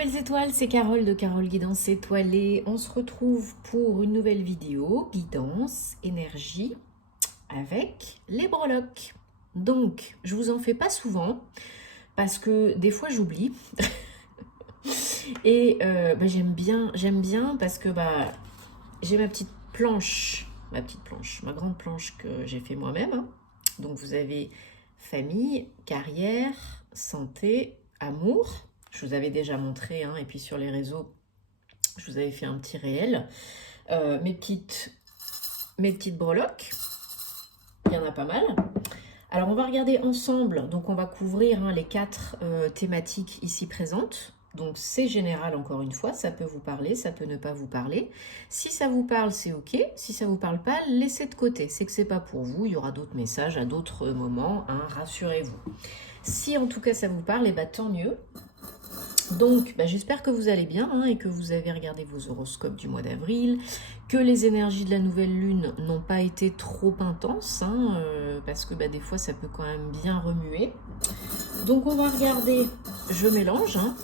belles étoiles, c'est Carole de Carole Guidance Étoilée. On se retrouve pour une nouvelle vidéo, guidance, énergie, avec les breloques. Donc, je vous en fais pas souvent, parce que des fois j'oublie. Et j'aime bien parce que j'ai ma grande planche que j'ai fait moi-même. Hein. Donc vous avez famille, carrière, santé, amour. Je vous avais déjà montré, hein, et puis sur les réseaux, je vous avais fait un petit réel. Mes petites breloques, il y en a pas mal. Alors on va regarder ensemble, donc on va couvrir les 4 thématiques ici présentes. Donc c'est général encore une fois, ça peut vous parler, ça peut ne pas vous parler. Si ça vous parle, c'est ok. Si ça vous parle pas, laissez de côté. C'est que c'est pas pour vous, il y aura d'autres messages à d'autres moments, hein, rassurez-vous. Si en tout cas ça vous parle, tant mieux. Donc, j'espère que vous allez bien hein, et que vous avez regardé vos horoscopes du mois d'avril, que les énergies de la nouvelle lune n'ont pas été trop intenses, hein, parce que des fois ça peut quand même bien remuer. Donc on va regarder, je mélange. Hein.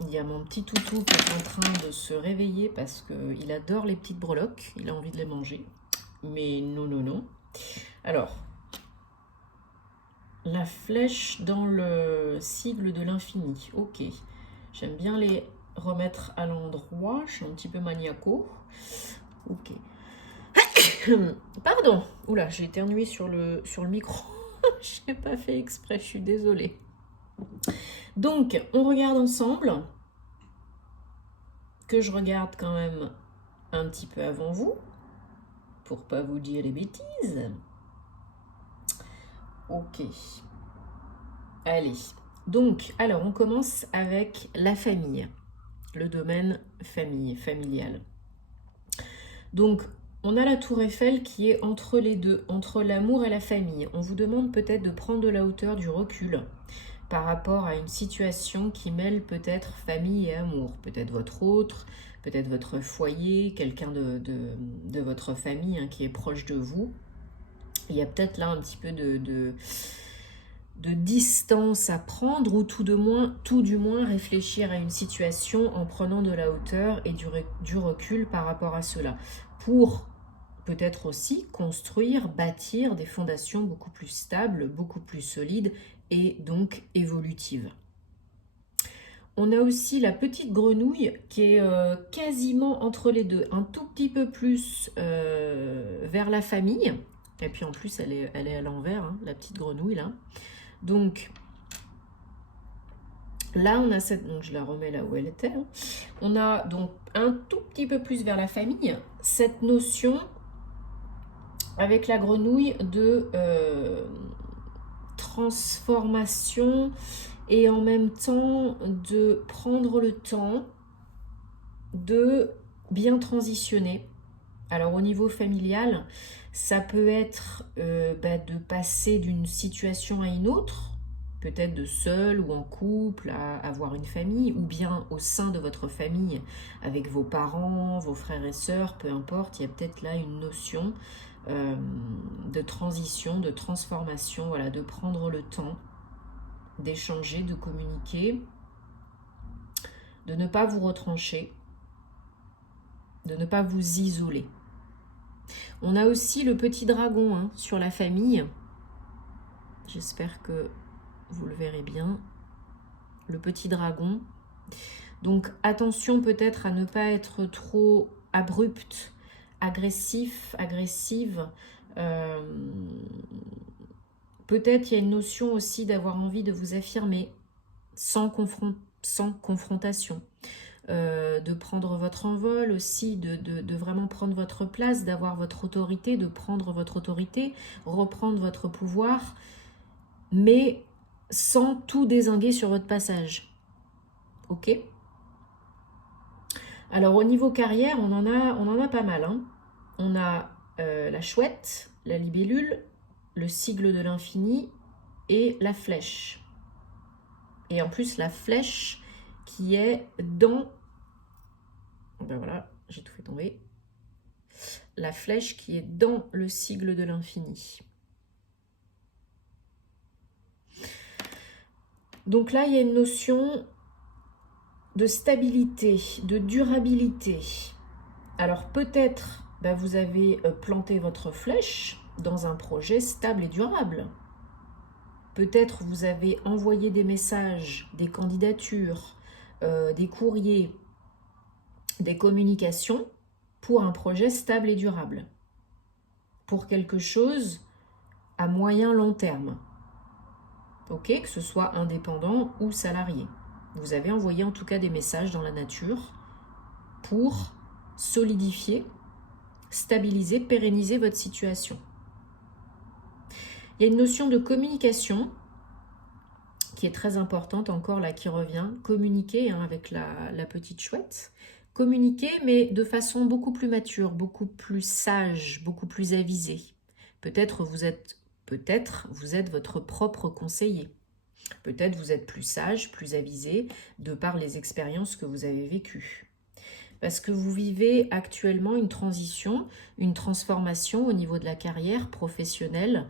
Il y a mon petit toutou qui est en train de se réveiller parce qu'il adore les petites breloques, il a envie de les manger. Mais non, non, non. Alors, la flèche dans le sigle de l'infini. Ok. J'aime bien les remettre à l'endroit. Je suis un petit peu maniaco. Ok. Pardon. Oula, j'ai éternué sur le micro. Je n'ai pas fait exprès, je suis désolée. Donc, on regarde ensemble. Que je regarde quand même un petit peu avant vous. Pour pas vous dire les bêtises. Ok. Allez. Donc, alors on commence avec la famille. Le domaine famille, familial. Donc, on a la tour Eiffel qui est entre les deux, entre l'amour et la famille. On vous demande peut-être de prendre de la hauteur, du recul par rapport à une situation qui mêle peut-être famille et amour. Peut-être votre autre, peut-être votre foyer, quelqu'un de votre famille hein, qui est proche de vous. Il y a peut-être là un petit peu de distance à prendre ou tout du moins réfléchir à une situation en prenant de la hauteur et du recul par rapport à cela. Pour peut-être aussi construire, bâtir des fondations beaucoup plus stables, beaucoup plus solides et donc évolutives. On a aussi la petite grenouille qui est quasiment entre les deux, un tout petit peu plus vers la famille. Et puis en plus, elle est à l'envers, hein, la petite grenouille là. Donc là, on a cette, donc je la remets là où elle était. Hein. On a donc un tout petit peu plus vers la famille, cette notion avec la grenouille de transformation et en même temps de prendre le temps de bien transitionner. Alors au niveau familial, ça peut être de passer d'une situation à une autre, peut-être de seul ou en couple à avoir une famille, ou bien au sein de votre famille avec vos parents, vos frères et sœurs, peu importe, il y a peut-être là une notion de transition, de transformation, voilà, de prendre le temps d'échanger, de communiquer, de ne pas vous retrancher, de ne pas vous isoler. On a aussi le petit dragon hein, sur la famille. J'espère que vous le verrez bien. Le petit dragon. Donc attention peut-être à ne pas être trop abrupte, agressif, agressive. Peut-être il y a une notion aussi d'avoir envie de vous affirmer sans confrontation. De prendre votre envol aussi, de vraiment prendre votre place, d'avoir votre autorité, de prendre votre autorité, reprendre votre pouvoir, mais sans tout dézinguer sur votre passage. Ok ? Alors au niveau carrière, on en a pas mal. Hein. On a la chouette, la libellule, le sigle de l'infini et la flèche. Et en plus la flèche qui est dans... Ben voilà, j'ai tout fait tomber. La flèche qui est dans le sigle de l'infini. Donc là, il y a une notion de stabilité, de durabilité. Alors peut-être vous avez planté votre flèche dans un projet stable et durable. Peut-être vous avez envoyé des messages, des candidatures, des courriers, des communications pour un projet stable et durable. Pour quelque chose à moyen long terme. Ok, que ce soit indépendant ou salarié. Vous avez envoyé en tout cas des messages dans la nature pour solidifier, stabiliser, pérenniser votre situation. Il y a une notion de communication qui est très importante encore là, qui revient. Communiquer avec la petite chouette. Communiquer, mais de façon beaucoup plus mature, beaucoup plus sage, beaucoup plus avisée. Peut-être vous êtes votre propre conseiller. Peut-être vous êtes plus sage, plus avisé, de par les expériences que vous avez vécues. Parce que vous vivez actuellement une transition, une transformation au niveau de la carrière professionnelle,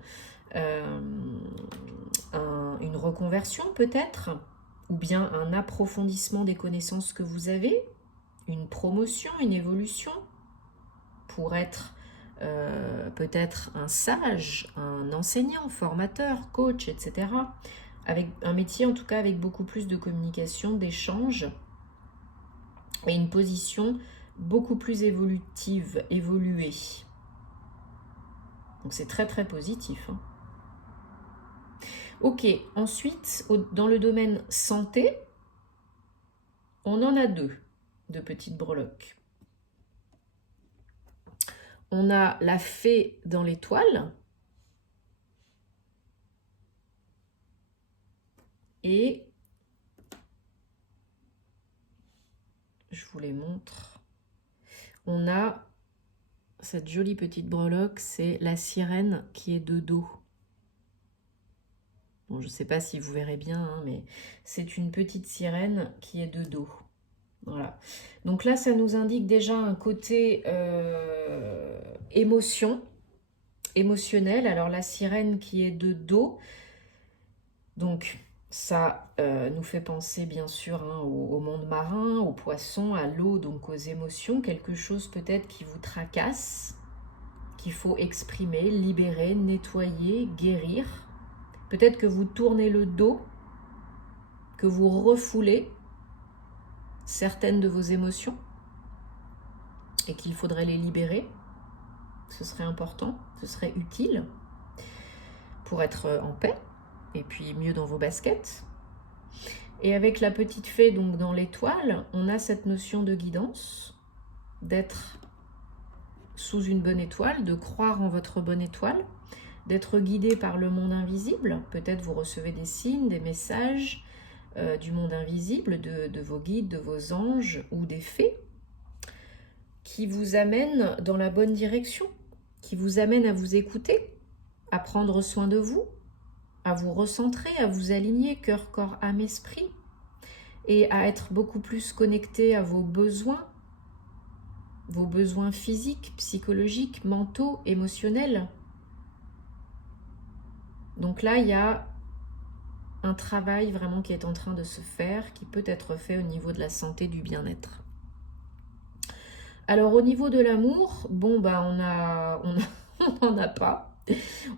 une reconversion peut-être, ou bien un approfondissement des connaissances que vous avez, une promotion, une évolution, pour être peut-être un sage, un enseignant, formateur, coach, etc. Avec un métier en tout cas avec beaucoup plus de communication, d'échange et une position beaucoup plus évolutive, évoluée. Donc c'est très très positif. Ok, ensuite dans le domaine santé, on en a deux de petites breloques. On a la fée dans l'étoile et je vous les montre. On a cette jolie petite breloque, c'est la sirène qui est de dos. Bon, je ne sais pas si vous verrez bien, mais c'est une petite sirène qui est de dos. Voilà. Donc là, ça nous indique déjà un côté émotionnel. Alors la sirène qui est de dos, donc ça nous fait penser bien sûr au monde marin, aux poissons, à l'eau, donc aux émotions, quelque chose peut-être qui vous tracasse, qu'il faut exprimer, libérer, nettoyer, guérir. Peut-être que vous tournez le dos, que vous refoulez certaines de vos émotions et qu'il faudrait les libérer. Ce serait important, ce serait utile pour être en paix et puis mieux dans vos baskets. Et avec la petite fée donc dans l'étoile, on a cette notion de guidance, d'être sous une bonne étoile, de croire en votre bonne étoile, d'être guidé par le monde invisible. Peut-être vous recevez des signes, des messages du monde invisible, de vos guides, de vos anges ou des fées, qui vous amènent dans la bonne direction, qui vous amènent à vous écouter, à prendre soin de vous, à vous recentrer, à vous aligner cœur, corps, âme, esprit, et à être beaucoup plus connecté à vos besoins physiques, psychologiques, mentaux, émotionnels. Donc là, il y a un travail vraiment qui est en train de se faire, qui peut être fait au niveau de la santé, du bien-être. Alors au niveau de l'amour, bon on n'en a pas.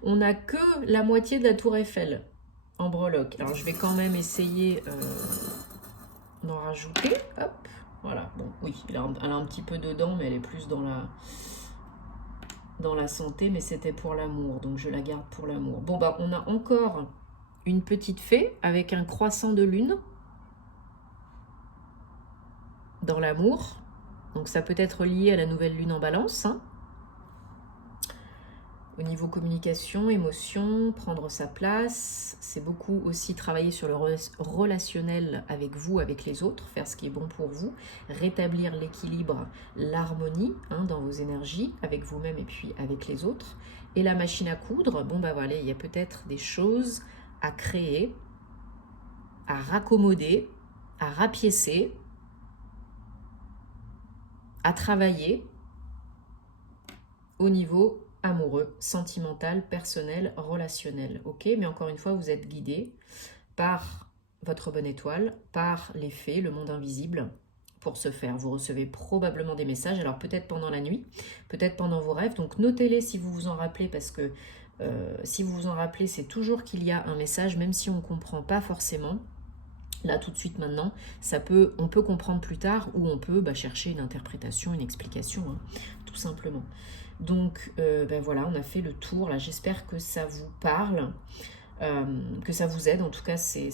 On n'a que la moitié de la tour Eiffel en breloque. Alors je vais quand même essayer d'en rajouter. Hop, voilà. Bon, oui, elle a un petit peu dedans, mais elle est plus dans la santé, mais c'était pour l'amour, donc je la garde pour l'amour. Bon, on a encore une petite fée avec un croissant de lune dans l'amour. Donc ça peut être lié à la nouvelle lune en balance. Au niveau communication, émotion, prendre sa place, c'est beaucoup aussi travailler sur le relationnel avec vous, avec les autres, faire ce qui est bon pour vous, rétablir l'équilibre, l'harmonie dans vos énergies, avec vous-même et puis avec les autres. Et la machine à coudre, voilà, il y a peut-être des choses à créer, à raccommoder, à rapiécer, à travailler au niveau amoureux, sentimental, personnel, relationnel. Ok, mais encore une fois, vous êtes guidé par votre bonne étoile par les fées, le monde invisible. Pour ce faire, vous recevez probablement des messages, alors peut-être pendant la nuit, peut-être pendant vos rêves, donc notez-les si vous vous en rappelez, parce que si vous vous en rappelez, c'est toujours qu'il y a un message, même si on ne comprend pas forcément. Là, tout de suite, maintenant, on peut comprendre plus tard, ou on peut chercher une interprétation, une explication, hein, tout simplement. Donc, voilà, on a fait le tour. Là, j'espère que ça vous parle, que ça vous aide. En tout cas, c'est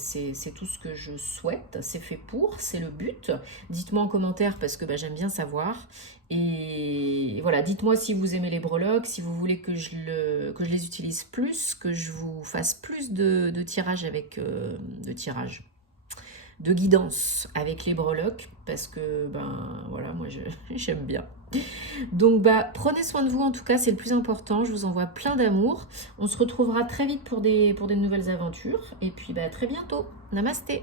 tout ce que je souhaite. C'est fait pour, c'est le but. Dites-moi en commentaire, parce que j'aime bien savoir. Et voilà, dites-moi si vous aimez les breloques, si vous voulez que je les utilise plus, que je vous fasse plus de tirages avec de guidance avec les breloques, parce que voilà, moi j'aime bien. Donc prenez soin de vous, en tout cas c'est le plus important. Je vous envoie plein d'amour. On se retrouvera très vite pour des nouvelles aventures, et puis à très bientôt. Namasté.